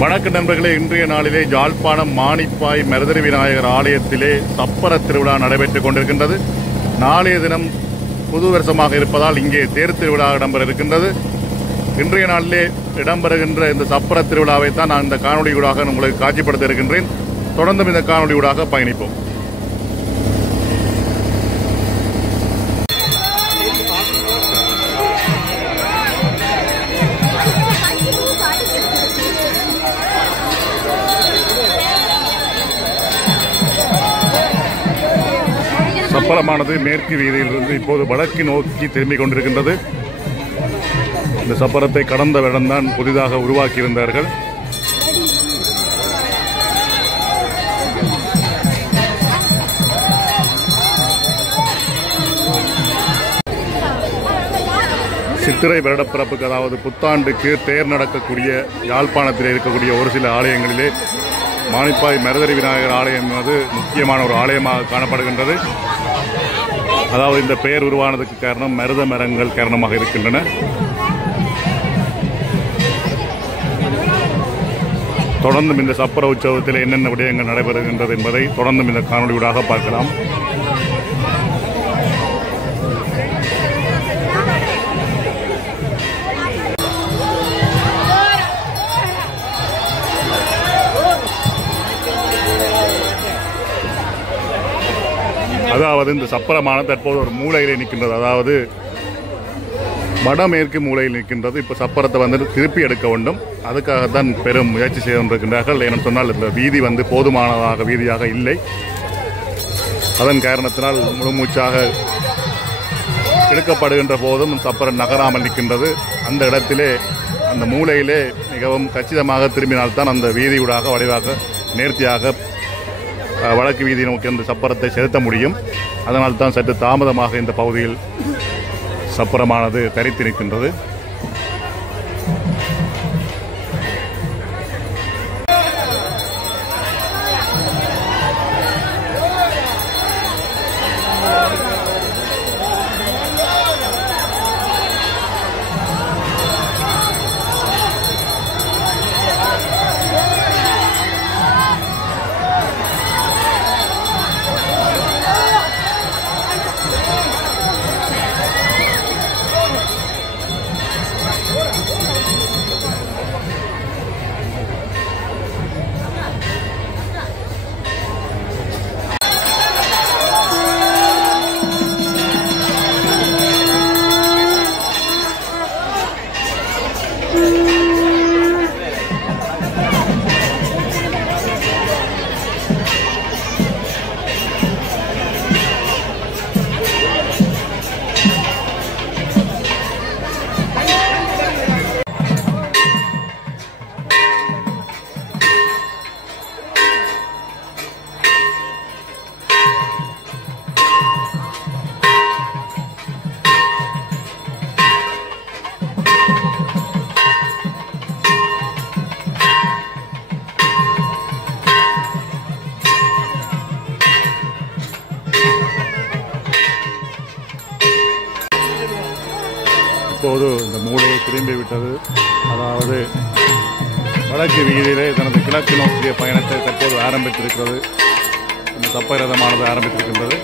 வணக்க நண்பர்களே, இன்றைய நாளிலே யாழ்ப்பாணம் மானிப்பாய் மருதறி விநாயகர் ஆலயத்திலே சப்பர திருவிழா நடைபெற்றுக் கொண்டிருக்கின்றது. நாளைய தினம் புது வருஷமாக இருப்பதால் இங்கே தேர் திருவிழா இடம்பெற இருக்கின்றது. இன்றைய நாளிலே இடம்பெறுகின்ற இந்த சப்பர திருவிழாவை தான் நான் இந்த காணொலியூடாக உங்களுக்கு காட்சிப்படுத்த இருக்கின்றேன். தொடர்ந்தும் இந்த காணொலியூடாக பயணிப்போம். சப்பரமானது மேற்கு வீதியிலிருந்து இப்போது வடக்கு நோக்கி திரும்பிக் கொண்டிருக்கின்றது. இந்த சப்பரத்தை கடந்த வருடம்தான் புதிதாக உருவாக்கியிருந்தார்கள். சித்திரை வருடப்பிறப்புக்கு, அதாவது புத்தாண்டுக்கு தேர் நடக்கக்கூடிய யாழ்ப்பாணத்தில் இருக்கக்கூடிய ஒரு சில ஆலயங்களிலே மானிப்பாய் மருதறி விநாயகர் ஆலயம் என்பது முக்கியமான ஒரு ஆலயமாக காணப்படுகின்றது. அதாவது இந்த பெயர் உருவானதுக்கு காரணம் மருத மரங்கள் காரணமாக இருக்கின்றன. தொடர்ந்தும் இந்த சப்பர உற்சவத்தில் என்னென்ன விடயங்கள் நடைபெறுகின்றது என்பதை தொடர்ந்தும் இந்த காணொலியூடாக பார்க்கலாம். அதாவது இந்த சப்பரமான தற்போது ஒரு மூலையிலே நிற்கின்றது. அதாவது வடமேற்கு மூலையில் நிற்கின்றது. இப்போ சப்பரத்தை திருப்பி எடுக்க வேண்டும். அதுக்காகத்தான் பெரும் முயற்சி செய்து கொண்டிருக்கின்றார்கள். ஏன்னு சொன்னால் இந்த வீதி போதுமானதாக வீதியாக இல்லை. அதன் காரணத்தினால் முழுமூச்சாக எடுக்கப்படுகின்ற போதும் சப்பரம் நகராமல் நிற்கின்றது. அந்த இடத்திலே அந்த மூலையிலே மிகவும் கச்சிதமாக திரும்பினால்தான் அந்த வீதியூடாக வடிவாக நேர்த்தியாக வடக்கு வீதியை நோக்கி அந்த சப்பரத்தை செலுத்த முடியும். அதனால் தான் சற்று தாமதமாக இந்த பகுதியில் சப்பரமானது தரித்து நிற்கின்றது. இப்போது இந்த மூலையை திரும்பிவிட்டது. அதாவது வடக்கு வீதியிலே தனது கிழக்கு நோக்கிய பயணத்தை தற்போது ஆரம்பித்திருக்கிறது. இந்த சப்பர ரதமானது ஆரம்பித்திருக்கின்றது.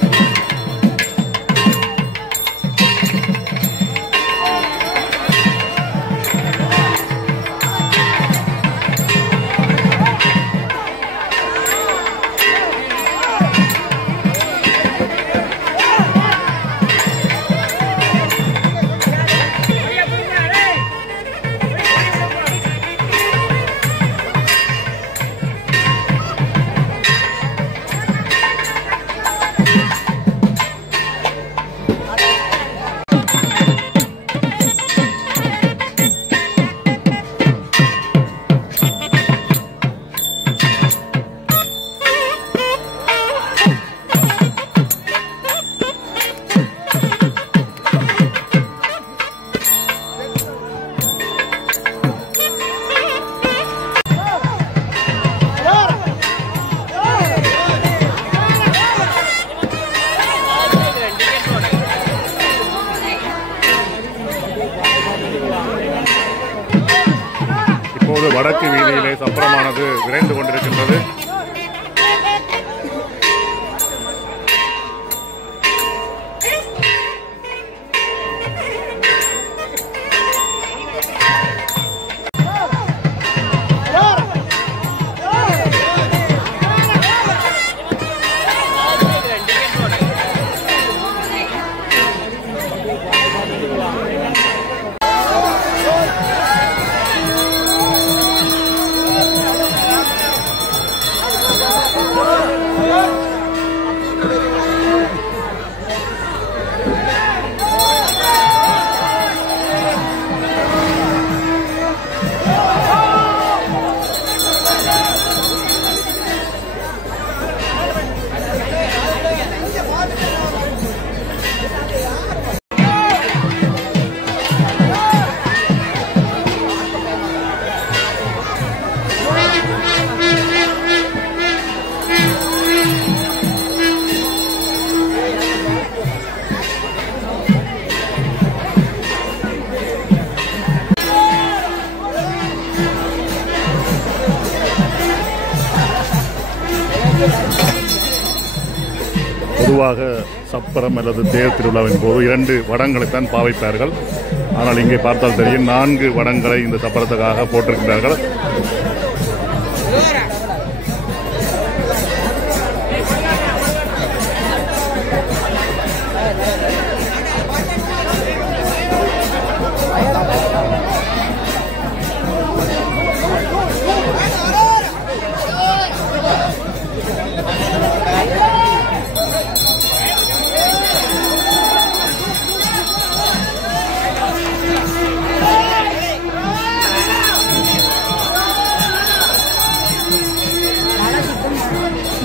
வீதியிலே சப்பரமானது விரைந்து கொண்டிருக்கின்றது. பொதுவாக சப்பரம் அல்லது தேர் திருவிழாவின் போது 2 வடங்களைத்தான் பாவிப்பார்கள். ஆனால் இங்கே பார்த்தால் தெரியும் 4 வடங்களை இந்த சப்பரத்துக்காக போட்டிருக்கிறார்கள்.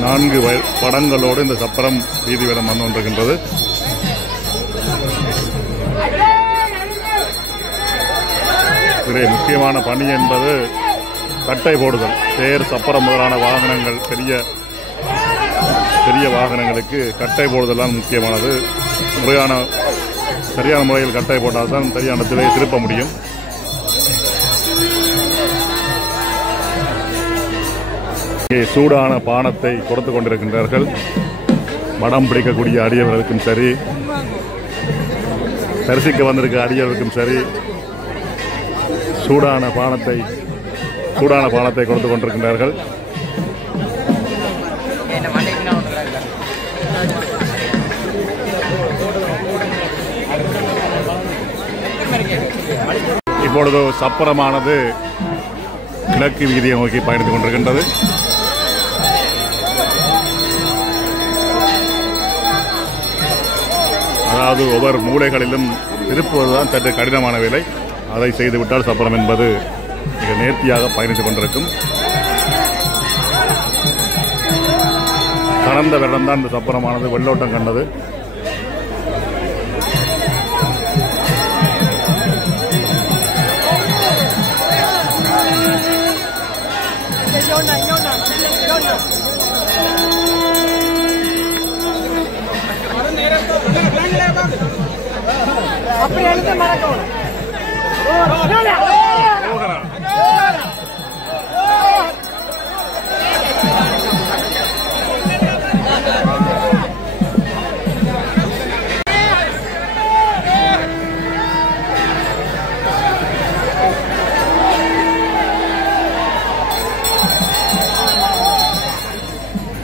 நான்கு படங்களோடு இந்த சப்பரம் வீதி வேடம் வந்து கொண்டிருக்கின்றது. இதிலே முக்கியமான பணி என்பது கட்டை போடுதல். தேர், சப்பரம் முதலான வாகனங்கள், பெரிய வாகனங்களுக்கு கட்டை போடுதல் முக்கியமானது. சரியான முறையில் கட்டை போட்டால் தான் சரியான இடத்திலே திருப்ப முடியும். இங்கே சூடான பானத்தை கொடுத்துக் கொண்டிருக்கின்றார்கள். மடம் பிடிக்கக்கூடிய அடியவர்களுக்கும் சரி, தரிசிக்க வந்திருக்க அடியவர்களுக்கும் சரி, சூடான பானத்தை கொடுத்துக் கொண்டிருக்கின்றார்கள். இப்பொழுது சப்பரமானது கிழக்கு வீதியை நோக்கி பயணித்துக் கொண்டிருக்கின்றது. அதாவது ஒவ்வொரு மூலைகளிலும் திருப்புவதுதான் சற்று கடினமான வேலை. அதை செய்துவிட்டால் சப்பரம் என்பது மிக நேர்த்தியாக பயணித்துக் கொண்டிருக்கும். கடந்த வருடம்தான் இந்த சப்பரமானது வெள்ளோட்டம் கண்டது.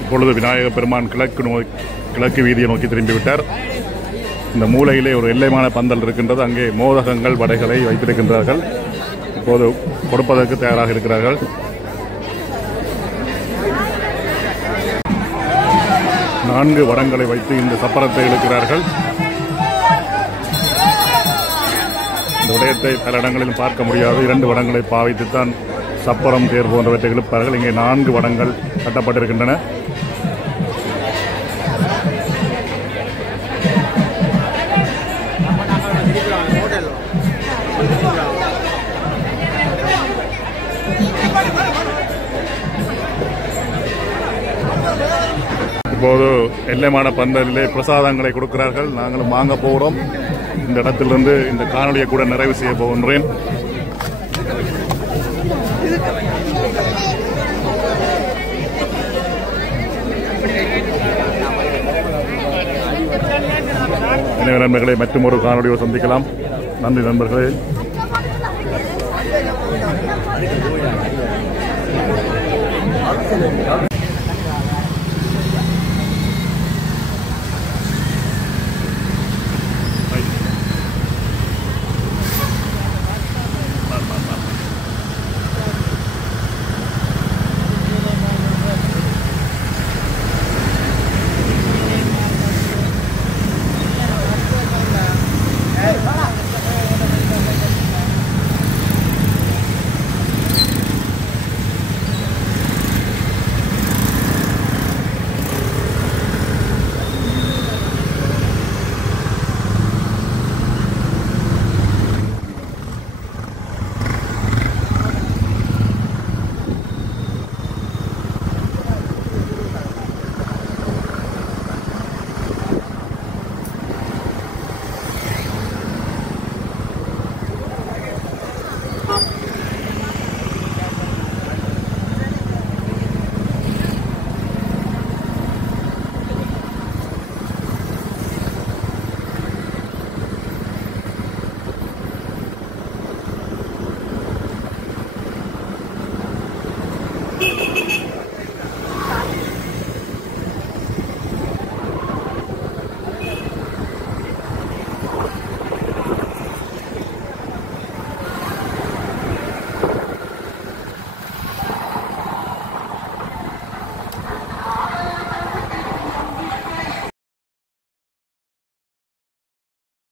இப்பொழுது விநாயக பெருமான் கிழக்கு வீதியை நோக்கி திரும்பிவிட்டார். இந்த மூலையிலே ஒரு எல்லைமான பந்தல் இருக்கின்றது. அங்கே மோதகங்கள், வடைகளை வைத்திருக்கின்றார்கள். இப்போது கொடுப்பதற்கு தயாராக இருக்கிறார்கள். நான்கு வடங்களை வைத்து இந்த சப்பரத்தை இழுக்கிறார்கள். இந்த விடயத்தை பல இடங்களிலும் பார்க்க முடியாது. 2 வடங்களை பாவித்துத்தான் சப்பரம், தேர் போன்றவற்றை இழுப்பார்கள். இங்கே 4 வடங்கள் கட்டப்பட்டிருக்கின்றன. இப்போது எல்லைமான பந்தலிலே பிரசாதங்களை கொடுக்கிறார்கள். நாங்களும் வாங்க போகிறோம். இந்த இடத்திலிருந்து இந்த காணொலியை கூட நிறைவு செய்ய போகின்றேன். எனவே நண்பர்களை மற்றும் ஒரு காணொலியை சந்திக்கலாம். நன்றி நண்பர்களே.